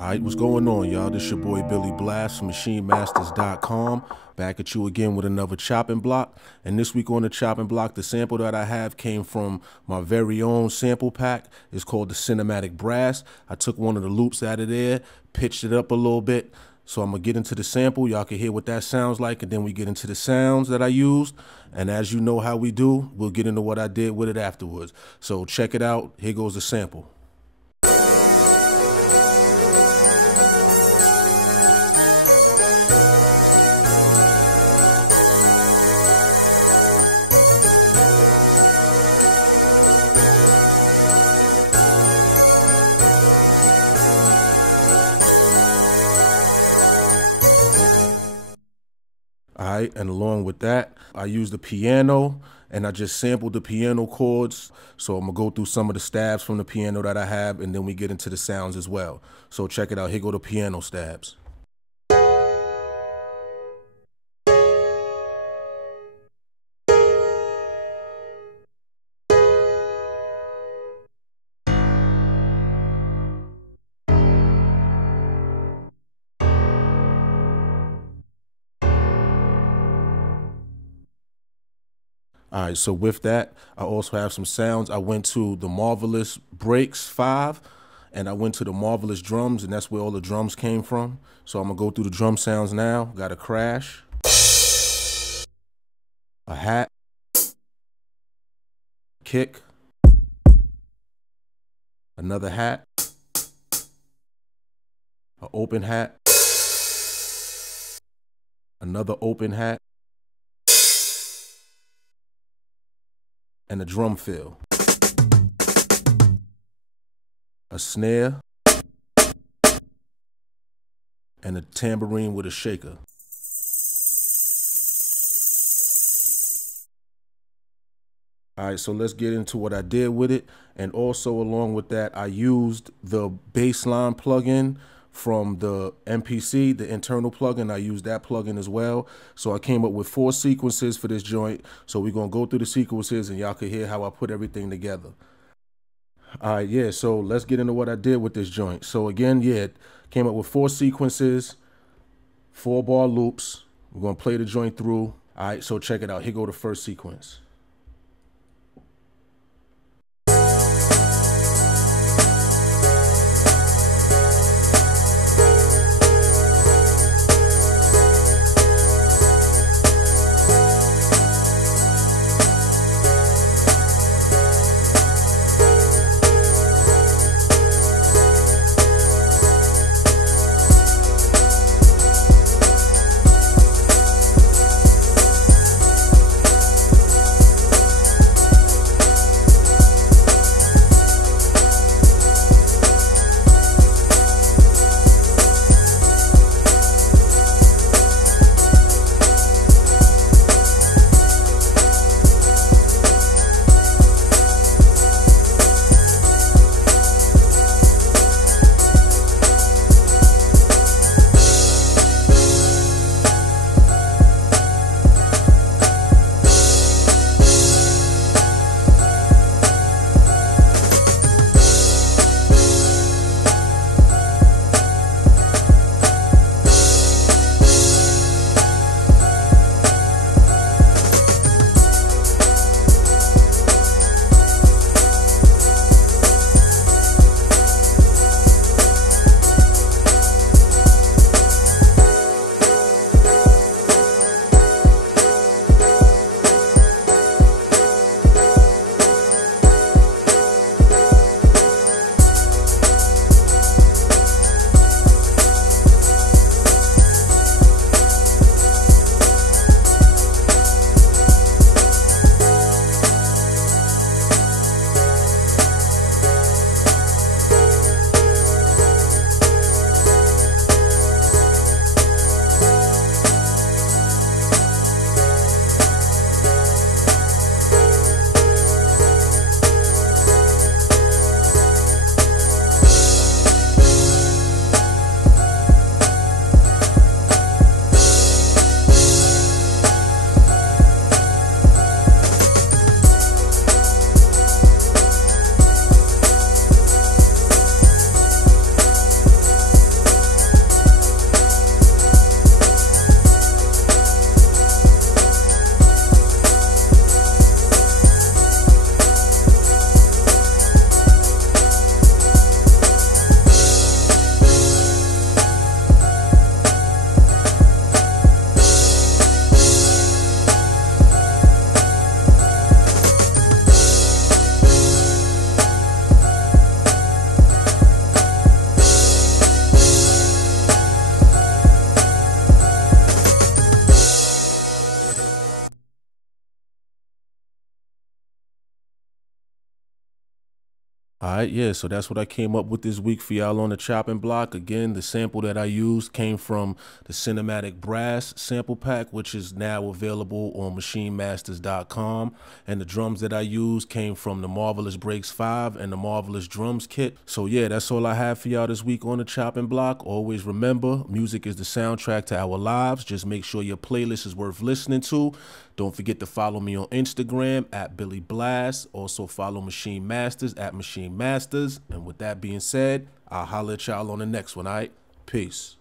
Alright, what's going on, y'all? This your boy Billy Blass from MachineMasters.com. Back at you again with another chopping block. And this week on the chopping block, the sample that I have came from my very own sample pack. It's called the Cinematic Brass. I took one of the loops out of there, pitched it up a little bit. So I'm going to get into the sample. Y'all can hear what that sounds like, and then we get into the sounds that I used. And as you know how we do, we'll get into what I did with it afterwards. So check it out. Here goes the sample. Alright, and along with that, I used the piano, and I just sampled the piano chords. So I'm going to go through some of the stabs from the piano that I have, and then we get into the sounds as well. So check it out. Here go the piano stabs. All right, so with that, I also have some sounds. I went to the Marvelous Breaks 5, and I went to the Marvelous Drums, and that's where all the drums came from. So I'm going to go through the drum sounds now. Got a crash, a hat, kick, another hat, an open hat, another open hat, and a drum fill, a snare, and a tambourine with a shaker. All right, so let's get into what I did with it. And also along with that, I used the Bassline plugin from the MPC, the internal plugin. I used that plugin as well. So I came up with 4 sequences for this joint. So we're going to go through the sequences and y'all can hear how I put everything together. All right, yeah, so let's get into what I did with this joint. So again, yeah, came up with 4 sequences, 4-bar loops. We're going to play the joint through. All right, so check it out. Here go the first sequence. All right, yeah, so that's what I came up with this week for y'all on the chopping block. Again, the sample that I used came from the Cinematic Brass sample pack, which is now available on MachineMasters.com. And the drums that I used came from the Marvelous Breaks 5 and the Marvelous Drums kit. So yeah, that's all I have for y'all this week on the chopping block. Always remember, music is the soundtrack to our lives. Just make sure your playlist is worth listening to. Don't forget to follow me on Instagram at Billy Blass. Also follow Maschine Masters at Maschine Masters. And with that being said, I'll holler at y'all on the next one, all right? Peace.